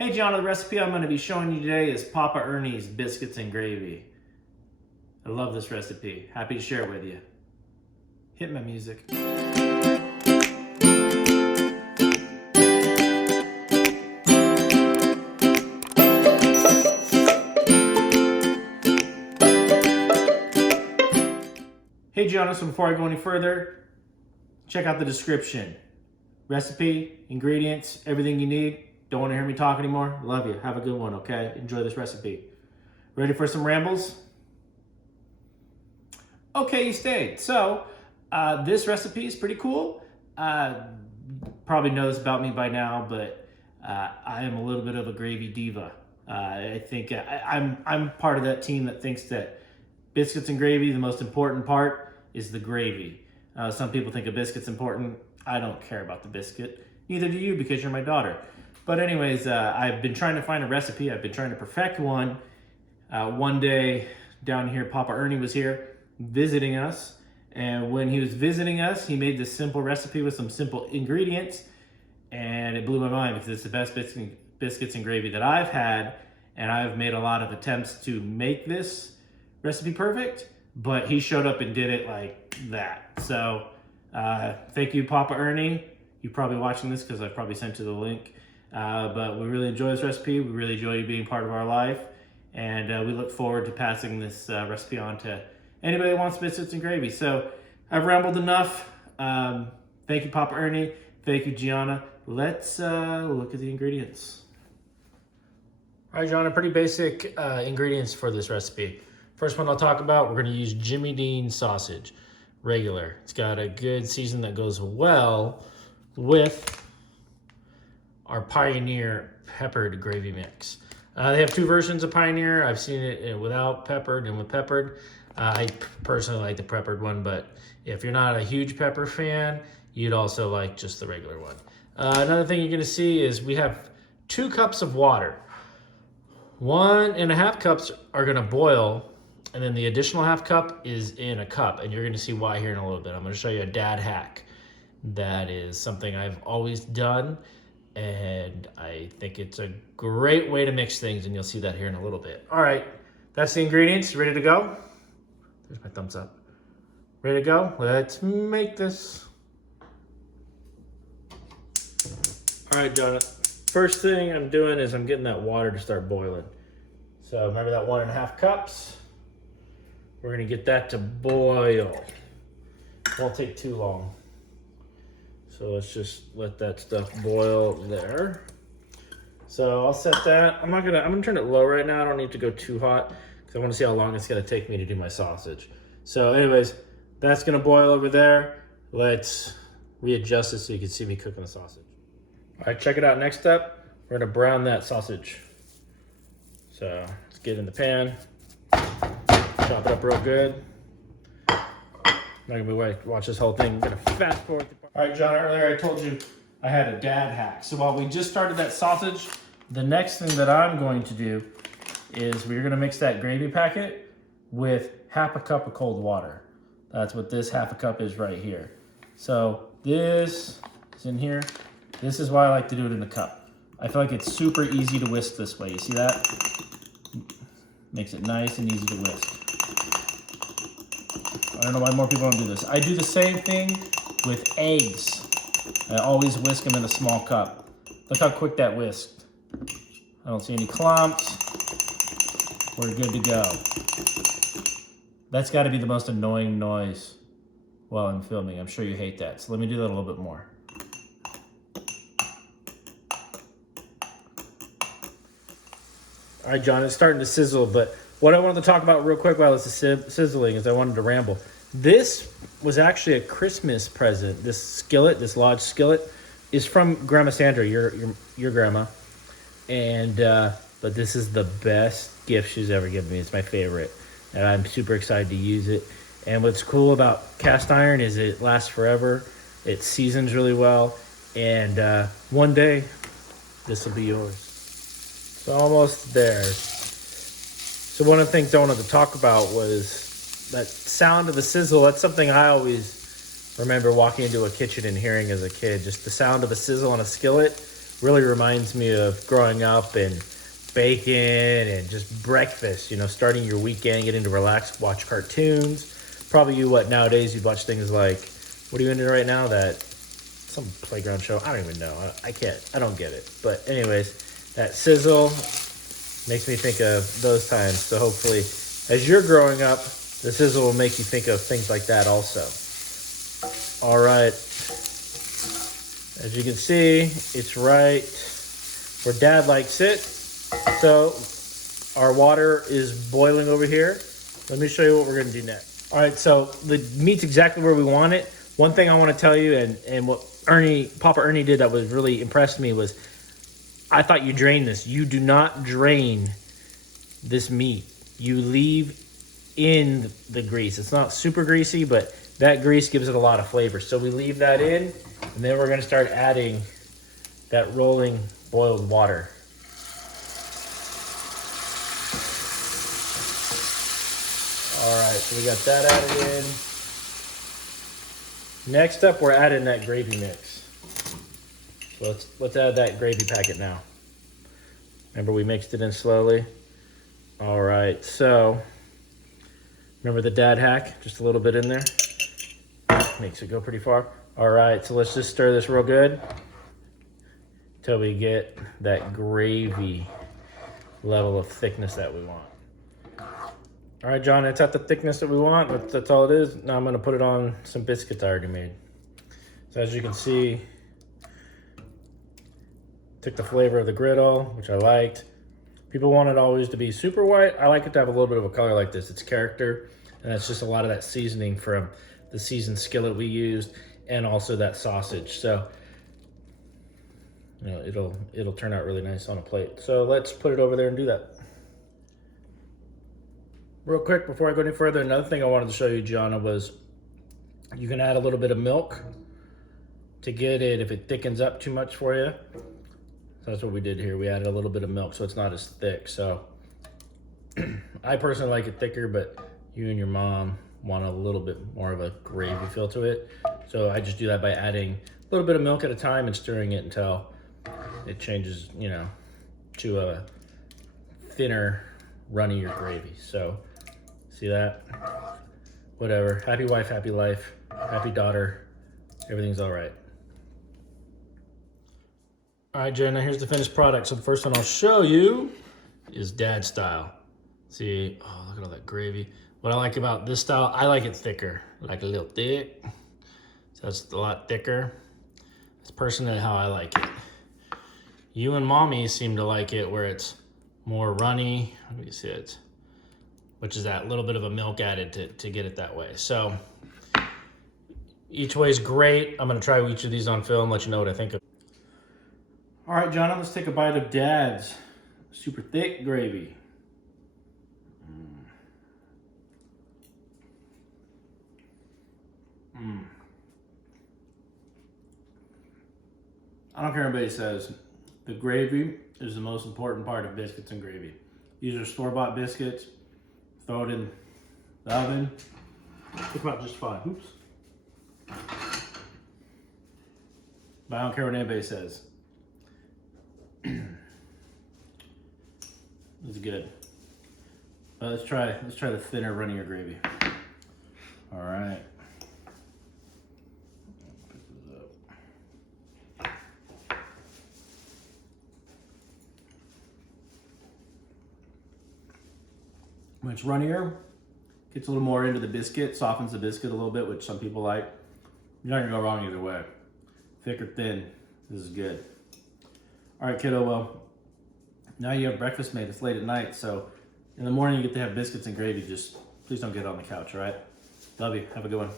Hey John, the recipe I'm going to be showing you today is Papa Ernie's biscuits and gravy. I love this recipe. Happy to share it with you. Hit my music. Hey John, so before I go any further, check out the description. Recipe, ingredients, everything you need. Don't want to hear me talk anymore? Love you. Have a good one, okay? Enjoy this recipe. Ready for some rambles? Okay, you stayed. So, this recipe is pretty cool. Probably know this about me by now, but I am a little bit of a gravy diva. I think I'm part of that team that thinks that biscuits and gravy, the most important part is the gravy. Some people think a biscuit's important. I don't care about the biscuit. Neither do you, because you're my daughter. But anyways, I've been trying to find a recipe. I've been trying to perfect one. One day down here, Papa Ernie was here visiting us. And when he was visiting us, he made this simple recipe with some simple ingredients. And it blew my mind because it's the best biscuits and gravy that I've had. And I've made a lot of attempts to make this recipe perfect. But he showed up and did it like that. So thank you, Papa Ernie. You're probably watching this because I've probably sent you the link. But we really enjoy this recipe. We really enjoy you being part of our life. And we look forward to passing this recipe on to anybody that wants biscuits and gravy. So I've rambled enough. Thank you, Papa Ernie. Thank you, Gianna. Let's look at the ingredients. All right, Gianna, pretty basic ingredients for this recipe. First one I'll talk about, we're going to use Jimmy Dean sausage, regular. It's got a good season that goes well with our Pioneer peppered gravy mix. They have two versions of Pioneer. I've seen it without peppered and with peppered. I personally like the peppered one, but if you're not a huge pepper fan, you'd also like just the regular one. Another thing you're gonna see is we have 2 cups of water. 1.5 cups are gonna boil, and then the additional half cup is in a cup, and you're gonna see why here in a little bit. I'm gonna show you a dad hack. That is something I've always done, and I think it's a great way to mix things, and you'll see that here in a little bit. All right, that's the ingredients. Ready to go? There's my thumbs up. Ready to go? Let's make this. All right, Jonah. First thing I'm doing is I'm getting that water to start boiling. So remember that 1.5 cups? We're gonna get that to boil. Won't take too long. So let's just let that stuff boil there. So I'll set that. I'm gonna turn it low right now. I don't need to go too hot because I want to see how long it's gonna take me to do my sausage. So anyways, that's gonna boil over there. Let's readjust it so you can see me cooking the sausage. All right, check it out. Next up, we're gonna brown that sausage. So let's get in the pan, chop it up real good. I'm not gonna be watch this whole thing. I'm gonna fast forward. All right, John, earlier I told you I had a dad hack. So while we just started that sausage, the next thing that I'm going to do is we're gonna mix that gravy packet with 1/2 cup of cold water. That's what this 1/2 cup is right here. So this is in here. This is why I like to do it in a cup. I feel like it's super easy to whisk this way. You see that? Makes it nice and easy to whisk. I don't know why more people don't do this. I do the same thing with eggs. I always whisk them in a small cup. Look how quick that whisked. I don't see any clumps. We're good to go. That's got to be the most annoying noise while I'm filming. I'm sure you hate that. So let me do that a little bit more. All right, John, it's starting to sizzle, but what I wanted to talk about real quick while it's sizzling is I wanted to ramble. This was actually a Christmas present. This skillet, this large skillet, is from Grandma Sandra, your grandma. And but this is the best gift she's ever given me. It's my favorite, and I'm super excited to use it. And what's cool about cast iron is it lasts forever. It seasons really well, and one day this will be yours. So almost there. So one of the things I wanted to talk about was that sound of the sizzle. That's something I always remember walking into a kitchen and hearing as a kid. Just the sound of a sizzle on a skillet Really reminds me of growing up and bacon and just breakfast, you know, starting your weekend, getting to relax, watch cartoons. Probably nowadays you watch things like, what are you into right now? That some playground show. I don't even know. I don't get it. But anyways, that sizzle makes me think of those times. So hopefully as you're growing up, the sizzle will make you think of things like that also. All right. As you can see, it's right where Dad likes it. So our water is boiling over here. Let me show you what we're gonna do next. All right, so the meat's exactly where we want it. One thing I wanna tell you, and what Papa Ernie did that was really impressed me was, I thought you drained this. You do not drain this meat. You leave in the grease. It's not super greasy, but that grease gives it a lot of flavor. So we leave that in, and then we're gonna start adding that rolling boiled water. All right, so we got that added in. Next up, we're adding that gravy mix. So let's add that gravy packet now. Remember, we mixed it in slowly. All right, so remember the dad hack? Just a little bit in there. Makes it go pretty far. All right, so let's just stir this real good until we get that gravy level of thickness that we want. All right, John, it's at the thickness that we want. That's all it is. Now I'm gonna put it on some biscuits I already made. So as you can see, took the flavor of the griddle, which I liked. People want it always to be super white. I like it to have a little bit of a color like this. It's character, and that's just a lot of that seasoning from the seasoned skillet we used, and also that sausage. So, you know, it'll turn out really nice on a plate. So let's put it over there and do that. Real quick, before I go any further, another thing I wanted to show you, Gianna, was you can add a little bit of milk to get it, if it thickens up too much for you. So that's what we did here. We added a little bit of milk so it's not as thick. So I personally like it thicker, but you and your mom want a little bit more of a gravy feel to it. So I just do that by adding a little bit of milk at a time and stirring it until it changes, you know, to a thinner, runnier gravy. So see that? Whatever. Happy wife, happy life, happy daughter. Everything's all right. All right, Jenna, here's the finished product. So the first one I'll show you is dad style. See, oh, look at all that gravy. What I like about this style, I like it thicker, like a little thick. So that's a lot thicker. That's personally how I like it. You and mommy seem to like it where it's more runny. Let me see it. Which is that little bit of a milk added to get it that way. So each way is great. I'm gonna try each of these on film, let you know what I think of. All right, John, let's take a bite of Dad's super thick gravy. I don't care what anybody says, the gravy is the most important part of biscuits and gravy. These are store-bought biscuits. Throw it in the oven. Took about just fine. Oops. But I don't care what anybody says. This is good. But let's try the thinner, runnier gravy. All right. Pick this up. When it's runnier, gets a little more into the biscuit, softens the biscuit a little bit, which some people like. You're not gonna go wrong either way. Thick or thin, this is good. All right, kiddo, well, now you have breakfast made. It's late at night, so in the morning you get to have biscuits and gravy. Just please don't get on the couch, all right? Love you. Have a good one.